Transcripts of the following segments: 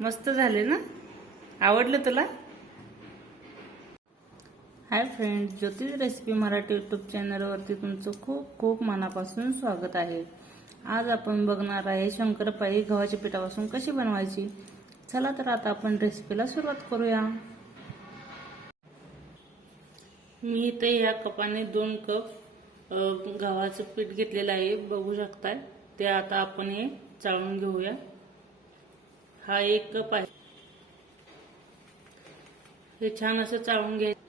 मस्त झाले ना? आवडलं तुला? Hi friend Jyotish recipe Marathi YouTube चॅनलवरती तुमचं खूप खूप मनापासून स्वागत आहे. आज आपण बघणार आहे शंकरपाळी गव्हाच्या पिठापासून कशी बनवायची? चला तर आता आपण रेसिपीला सुरुवात करूया. मी इथे या कपाने दोन कप गव्हाचं पीठ घेतलेलं आहे बघू शकताय. ते आता आपण हे चाळून घेऊया. हा एक कप आहे. हे छान असं चाळून घ्यायचं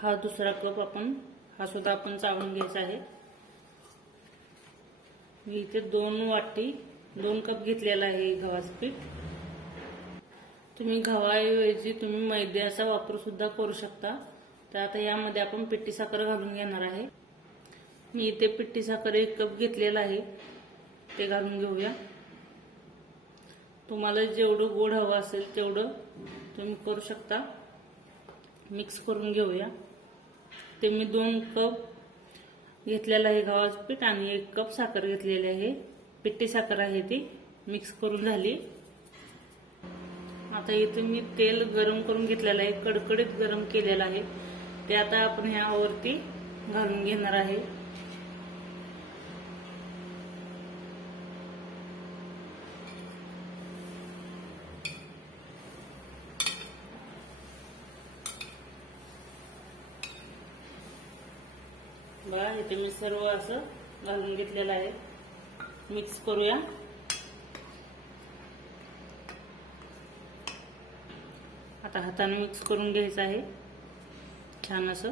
हा दुसरा कप आपण हा सुद्धा आपण चाळून घ्यायचा आहे. मी इथे दोन वाटी दोन कप घेतलेला आहे गव्हाचं पीठ. तुम्ही गव्हाऐवजी तुम्ही मैद्याचा वापर सुद्धा करू शकता. तर आता यामध्ये आपण पिट्टी साखर घालून घेणार आहे. मी इथे पिट्टी साखर एक कप घेतलेला आहे. ते घालून घेऊया. तुम्हाला जेवढं गोड हवं असेल तेवढं तुम्ही करू शकता. मिक्स करून घेऊया. ते मी दोन कप घेतलेलं आहे गव्हाचं पीठ आणि एक कप साखर घेतलेली आहे. पिठी साखर आहे ती. मिक्स करून झाली. आता इथे मी तेल गरम करून घेतलेलं आहे. कडकडीत गरम केलेलं आहे. ते आता आपण ह्यावरती घालून घेणार आहे. बघा इथे मी सर्व असं घालून घेतलेलं आहे. मिक्स करूया. आता हाताने मिक्स करून घ्यायचं आहे. छान असं.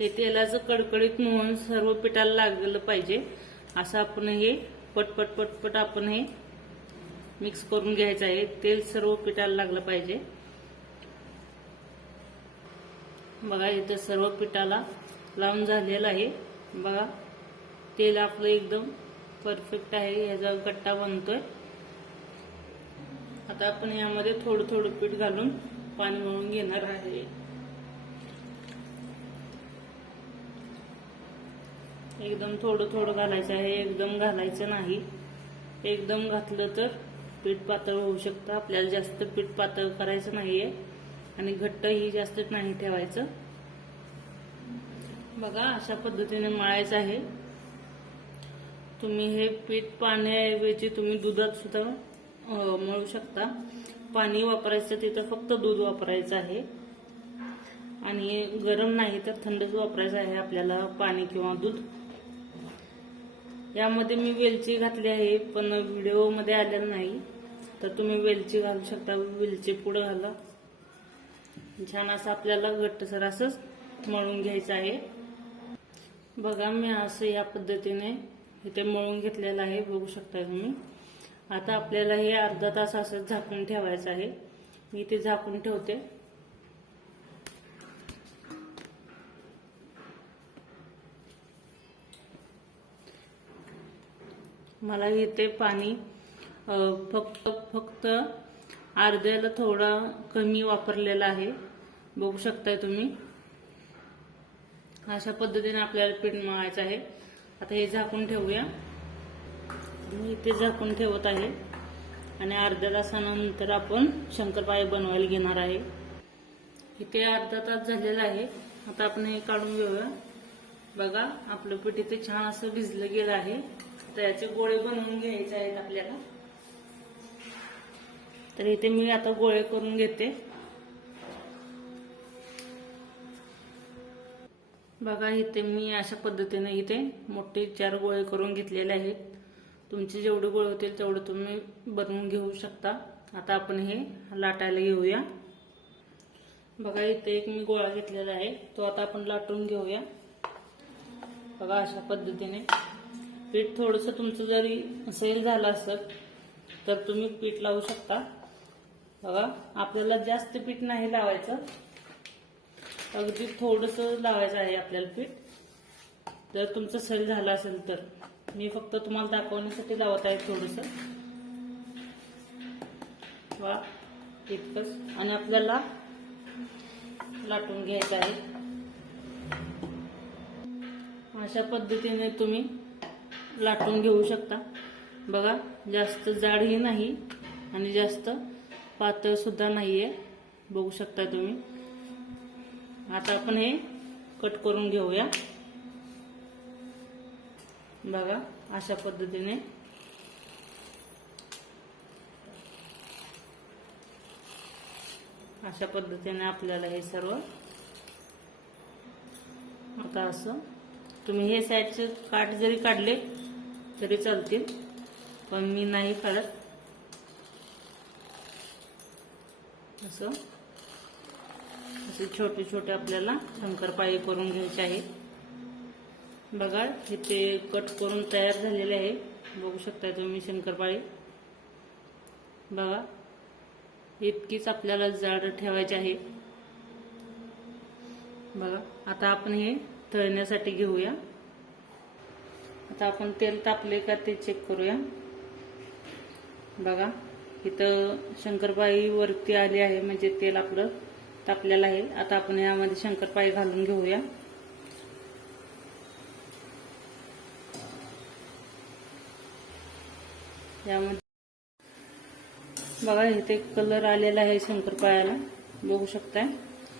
हे तेलाचं कडकडीत मोहन सर्व पिठाला लागलं पाहिजे. असं आपण हे पटपट पटपट आपण हे मिक्स करून घ्यायचं आहे. तेल सर्व पिठाला लागलं पाहिजे. बघा इथं सर्व पिठाला लावून झालेलं आहे. बघा तेल आपलं एकदम परफेक्ट आहे ह्याचा गट्टा बनतोय. आता आपण यामध्ये थोडं थोडं पीठ घालून पाणी मळून घेणार आहे. एकदम थोडं थोडं घालायचं आहे एकदम घालायचं नाही. एकदम घातलं तर पीठ पातळ होऊ शकतं. आपल्याला जास्त पीठ पातळ करायचं नाहीये. आणि घट्टही जास्त नाही ठेवायचं. बघा अशा पद्धतीने मळायचं आहे. तुम्ही हे पीठ पाण्याऐवजी तुम्ही दुधात सुद्धा मळू शकता. पाणी वापरायचं तिथं फक्त दूध वापरायचं आहे. आणि गरम नाही तर थंडच वापरायचं आहे आपल्याला पाणी किंवा दूध. यामध्ये मी वेलची घातली आहे पण व्हिडिओमध्ये आलेलं नाही. तर तुम्ही वेलची घालू शकता वेलची पुढं घाला. छान असं आपल्याला घट्टसर असंच मळून घ्यायचं आहे. बघा मी असं या पद्धतीने इथे मळून घेतलेलं आहे बघू शकता तुम्ही. आता आपल्याला हे अर्धा तास असं झाकून ठेवायचं आहे. मी ते झाकून ठेवते. मला इथे पाणी फक्त फक्त अर्ध्याला थोडा कमी वापरलेला आहे. बघू शकताय तुम्ही. अशा पद्धतीने आपल्याला पीठ मळायचं आहे. आता हे झाकून ठेवूया. मी इथे झाकून ठेवत आहे. आणि अर्ध्या तासानंतर आपण शंकरपाळे बनवायला घेणार आहे. इथे अर्धा तास झालेला आहे. आता आपण हे काढून घेऊया. बघा आपलं पीठ इथे छान असं भिजलं गेलं आहे. तर याचे गोळे बनवून घ्यायचे आहेत आपल्याला. तर इथे मी आता गोळे करून घेते. बघा इथे मी अशा पद्धतीने इथे मोठे चार गोळे करून घेतलेले आहेत. तुमचे जेवढे गोळे होतील तेवढे तुम्ही बनवून घेऊ शकता. आता आपण हे लाटायला घेऊया. बघा इथे एक मी गोळा घेतलेला आहे. तो आता आपण लाटून घेऊया. बघा अशा पद्धतीने. पीठ थोडंसं तुमचं जरी सेल झालं असेल तर तुम्ही पीठ लावू शकता. बघा आपल्याला जास्त पीठ नाही लावायचं. अगदी थोडंसं लावायचं आहे आपल्याला पीठ. जर तुमचं सेल झालं असेल तर. मी फक्त तुम्हाला दाखवण्यासाठी लावत आहे थोडंसं. वा इतकंच. आणि आपल्याला लाटून घ्यायचं आहे. अशा पद्धतीने तुम्ही लाटून घेऊ शकता. बघा जास्त जाडही नाही आणि जास्त पातळ सुद्धा आहे बघू शकता तुम्ही. आता आपण हे कट करून घेऊया. बघा अशा पद्धतीने. अशा पद्धतीने आपल्याला हे सर्व आता असं. तुम्ही हे साईडचे काट जरी काढले तरी चालतील. पण मी नाही काढत. असं. असे छोटे छोटे आपल्याला शंकरपाळी करून घ्यायचे आहे बघा हे ते कट करून तयार झालेले आहे. बघू शकता तुम्ही शंकरपाळी बघा इतकीच आपल्याला जाड ठेवायची आहे. बघा आता आपण हे तळण्यासाठी घेऊया. आता आपण तेल तापले का ते चेक करूया. बघा. इथं शंकरपाळी वरती आली आहे म्हणजे तेल आपलं तापलेलं आहे. आता आपण यामध्ये शंकरपाळी घालून घेऊया. यामध्ये बघा इथे कलर आलेला आहे शंकरपाळ्याला. बघू शकताय.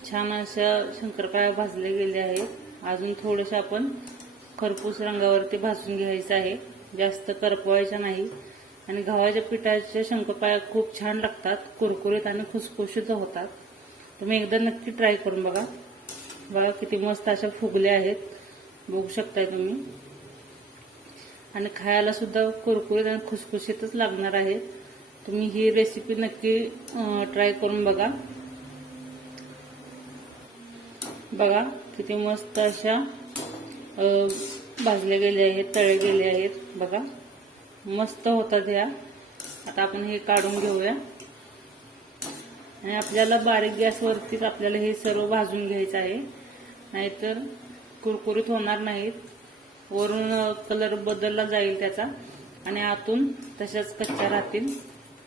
छान अशा शंकरपाळ्या भाजल्या गेल्या आहेत. अजून थोडंसं आपण खरपूस रंगावरती भाजून घ्यायचं आहे. जास्त करपवायचं नाही. आणि गव्हाच्या पिठाच्या शंकरपाळ्या खूप छान लागतात कुरकुरीत आणि खुसखुशीत होतात. तुम्ही एकदा नक्की ट्राय करून बघा. बघा किती मस्त अशा फुगल्या आहेत. बघू शकताय तुम्ही. आणि खायला सुद्धा कुरकुरीत आणि खुसखुशीतच लागणार आहे. तुम्ही ही रेसिपी नक्की ट्राय करून बघा. बघा किती मस्त अशा भाजले भाजल्या गेल्या आहेत तळे गेले आहेत. बघा. मस्त होतात ह्या आता आपण हे काढून घेऊया. आणि आपल्याला बारीक गॅसवरतीच आपल्याला हे सर्व भाजून घ्यायचं आहे. नाहीतर कुरकुरीत होणार नाहीत. वरून कलर बदलला जाईल त्याचा. आणि आतून तशाच कच्च्या राहतील.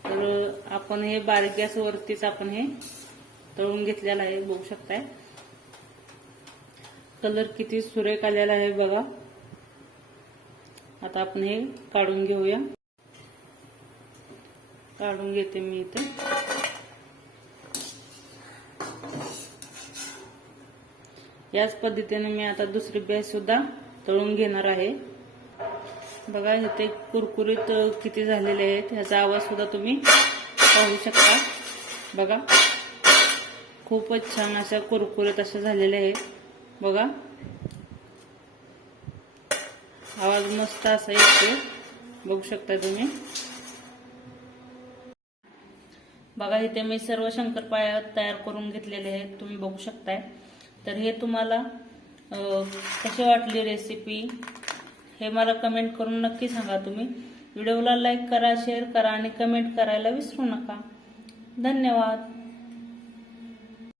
तर आपण हे बारीक गॅसवरतीच आपण हे तळून घेतलेलं आहे बघू शकताय. कलर किती सुरेख आलेला आहे बघा. आता आपण हे काढून घेऊया. काढून घेते मी इथे. याच पद्धतीने मी आता दुसरी बॅच सुद्धा तळून घेणार आहे. बघा इथे कुरकुरीत किती झालेले आहेत ह्याचा आवाज सुद्धा तुम्ही पाहू शकता. बघा खूपच छान अशा कुरकुरीत अशा झालेल्या आहेत. बघा आवाज मस्त असा येतो बघू शकता तुम्ही. बघा इथे मी सर्व शंकरपाळ्या तयार करून घेतलेले आहेत. तुम्ही बघू शकताय. तर हे तुम्हाला कशी वाटली रेसिपी हे मला कमेंट करून नक्की सांगा तुम्ही. व्हिडिओला लाईक करा शेअर करा आणि कमेंट करायला विसरू नका. धन्यवाद.